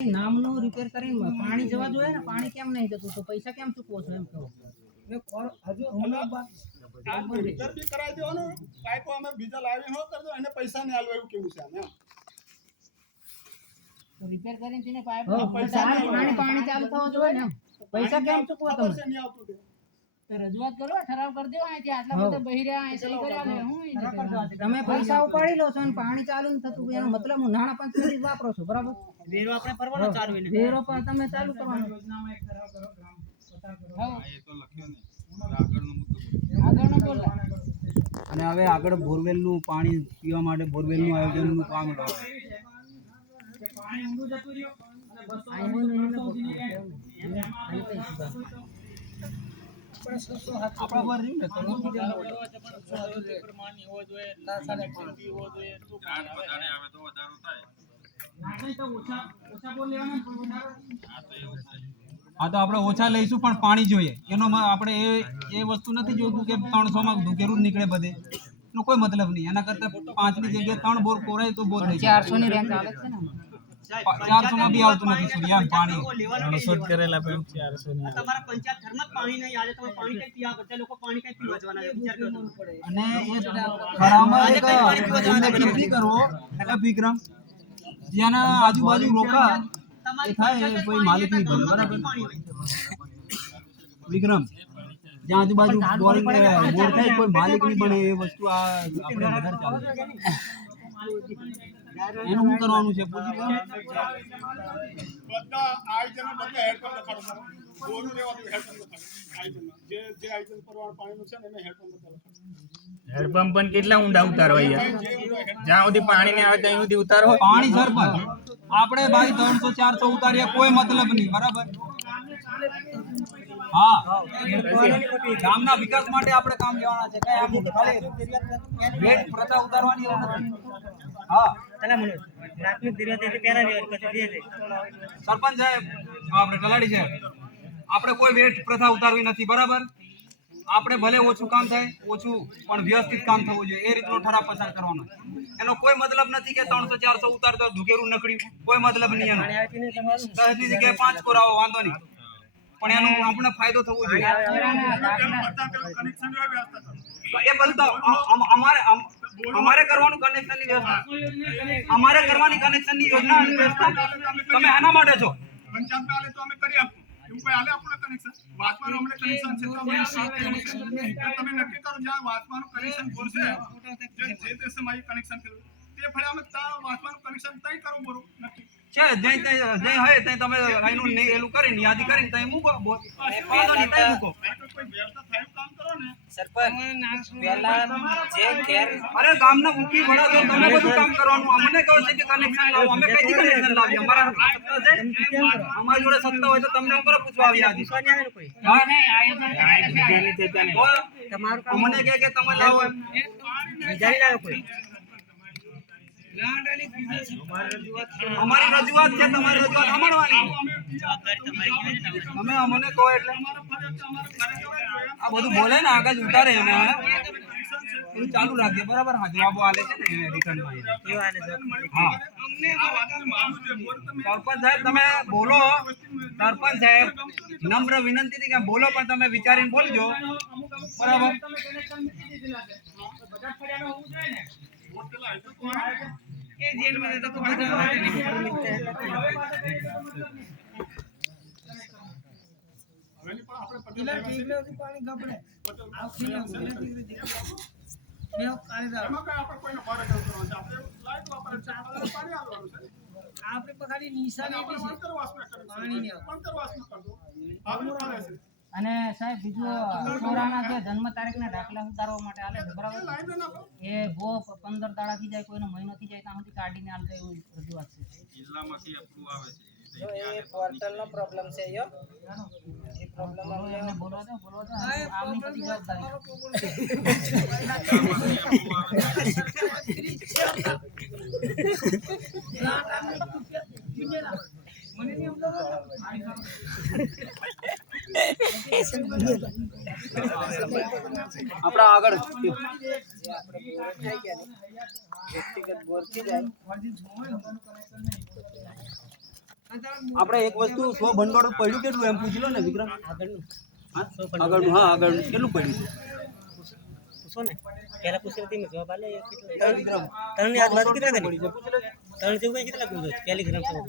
નામનું રિપેર કરીને પાણી જવા જોઈએ ને, પાણી કેમ નહીં જતું, તો પૈસા કેમ ચૂકવો છો એમ કહો. રિપેર બી કરાવી દેવાનું, પાઇપો અમે બીજા લાવી ન કરજો, એને પૈસા નહીં આલવા એવું કેવું છે આને. તો રિપેર કરીને તેને પાણી ચાલુ થવા જોઈએ ને, પૈસા કેમ ચૂકવો તમે? નહીં આવતું તે તો રજૂઆત કરો, ઠરાવ કરી દેવો. અહીંથી આટલા બધા બહિર્યા સહી કર્યા લે, હું તમે પૈસા ઉપાડી લો છો અને પાણી ચાલુ ન થતું, એનો મતલબ હું નાણાં પંચાયત વાપરો છો, બરાબર? વેરો આપણે ભરવાનો ચાલુ, વેરો પણ તમે ચાલુ કરવાનો. યોજનામાં એક ઠરાવ કરો, ગ્રામ પતા કરો. હા, એ તો લખ્યો ને, આગળનો મુદ્દો બોલ. અને હવે આગળ બોરવેલ નું પાણી પીવા માટે બોરવેલ નું આયોજન નું કામ લો. પાણી ઊંડું જતું રહ્યો આપણા પર રહ્યું ને તો હા, તો આપણે ઓછા લઈશું પણ પાણી જોઈએ એનો. આપણે એ વસ્તુ નથી જોતું કે 300 માં ધુકેરું નીકળે બધે, એનો કોઈ મતલબ નહીં. એના કરતા 5 ની જગ્યાએ 3 બોર કોરાય તો બોર થઈ જાય. 400 ની રેન્જ આવે છે ને, 400 માં બી આવતું નથી સૂર્યા પાણી. 300 કરેલા પણ 400 ની તમારા પંચાયત ઘરમાં પાણી નહીં આવે, તમે પાણી કઈ પીવા, બધા લોકો પાણી કઈ પીવા જવાના છે, વિચાર કરો. અને ખરામાં એક નક્કી કરવો એટલે વિક્રમ જેના આજુબાજુ રોકા એ થાય કોઈ માલિક નહીં બને, બરાબર વિક્રમ? જ્યાં આજુબાજુ બોરિંગ બોર થાય કોઈ માલિક નહીં બને એ વસ્તુ આ આપણે વધારે ચાલે. એનું શું કરવાનું છે પૂછી લો. બધા આયોજન બધા હેડપંપ લખાડો, બોરું રહેવાનું હેડપંપ લખાડો. આયોજન જે આયોજન પરવાળું પાણીનું છે ને એને હેડપંપ લખાડો. હેડપંપ પણ કેટલા ઊંડા ઉતારવા યાર? જ્યાં સુધી પાણી નહીં આવે ત્યાં સુધી ઉતારો. પાણી સરપંચ આપણે ભાઈ 300 400 ઉતારીએ કોઈ મતલબ નહીં, બરાબર? હા, ગામના વિકાસ માટે આપણે કામ લેવાના છે. કઈ આપણે ખાલી ભેટ પ્રથા ઉતારવાની એવું નથી. હા, સરપંચ સાહેબ, આપણે તલાડી સાહેબ, આપણે કોઈ ભેટ પ્રથા ઉતારવી નથી, બરાબર? આપણે ભલે ઓછું કામ થાય, ઓછું પણ વ્યવસ્થિત કામ થવું જોઈએ, એ રીતનો ઠરાવ પસાર કરવાનો. એનો કોઈ મતલબ નથી કે 300 400 ઉતારતો ધુકેરું નકળ્યું, કોઈ મતલબ નહીં એનો. 10 ની જગ્યાએ 5 કોરાવો, વાંધો નહીં, પણ એનો આપણે ફાયદો થવો જોઈએ. એ બધું અમારે કરવાનું કનેક્શનની વ્યવસ્થા, અમારે કરવાની કનેક્શનની યોજના અને વ્યવસ્થા તમે આના માટે છો. પંચાયત આલે તો અમે કરી આપું, એવું કોઈ આલે આપણે કનેક્શન? વાતમાનું અમને કનેક્શન છે તો અમે તમે નક્કી કરો જ્યાં વાતમાનું કનેક્શન બોલશે જે તે સમયે કનેક્શન કર્યું તે ફરે અમે ત્યાં વાતમાનું કનેક્શન તઈ કરવું બોલું નક્કી છે. જે હોય તે તમે એનું એલું કરીને યાદી કરીને તઈ મૂકો, વાંધો નહીં, તઈ મૂકો. કોઈ વ્યવસ્થા થાય કામ કરો ને. અરે ગામના મુખી વડા છો, તમે બધું કામ કરવાનું. અમને કહો છે કે કનેક્શન લાવો, અમે કઈથી કનેક્શન લાવીએ? અમારા સત્તા છે, અમારી જોડે સત્તા હોય તો તમને ઉપર પૂછવા આવ્યા હતી. અમને કે તમે લાવો એમ અમારી રજૂઆત છે, તમારી રજૂઆત સાંભળવાની. તમે અમને કહો એટલે આ બધું બોલે ને આગળ ઉતારે એને બધું ચાલુ રાખજે, બરાબર? હા, જવાબો આલે છે ને રિટર્નમાં. હા, સરપંચ સાહેબ તમે બોલો. સરપંચ સાહેબ નમ્ર વિનંતી હતી કે બોલો, પણ તમે વિચારીને બોલજો, બરાબર? અને સાહેબ બીજું છોરાના જે જન્મ તારીખના દાખલા ઉતારવા માટે આલે છે, બરાબર? એ બહુ 15 દાડાથી જાય, કોઈનો મહિનો થી જાય ત્યાં સુધી કાઢીને આલતો એવું રજૂઆત છે. જિલ્લામાંથી અપ્રૂવ આવે છે. જો એ પોર્ટલનો પ્રોબ્લેમ છે યો એ પ્રોબ્લેમ એમને બોલવા દો આમની બધી જવાબદારી. આપણા આગળ વ્યક્તિગત બોરથી જાય આપણે એક વસ્તુ 100 ભંડોળ પડ્યું કેટલું એમ પૂછી લો ને વિક્રમ. હા આગળનું, હા આગળનું કેટલું પડ્યું છે? પૂછો ને પહેલા પૂછ્યું હતી મેં જવાબ આલે વિક્રમ તણની આજુબાજુ કેટલા કરી પૂછી લો. તણ જેવું કઈ કેટલા કીધું કેલિગ્રામ સમજો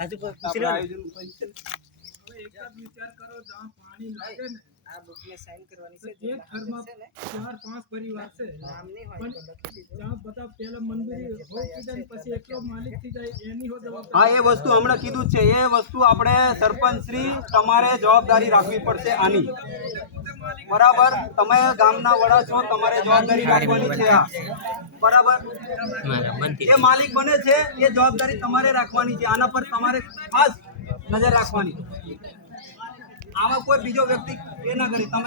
આજુ પૂછી લો ને. આ બુક में साइन करवानी છે જે ઘરમાં 4-5 પરિવાર છે નામ નહીં હોય તો લખી દીધું જ્યાં બધા પેલા મંદિર હો કીધા ને પછી એકલો માલિક થઈ જાય એની હો જવાબ હા એ વસ્તુ હમણાં કીધું જ છે. એ વસ્તુ આપણે સરપંચ શ્રી તમારે જવાબદારી રાખવી પડશે આની. બરાબર, તમે ગામના વડા છો, તમારે જવાબદારી રાખવાની છે આ. બરાબર, એ માલિક બને છે એ જવાબદારી તમારે રાખવાની છે. આના પર તમારે ખાસ નજર રાખવાની. આમાં કોઈ બીજો વ્યક્તિ એ ના કરી તમે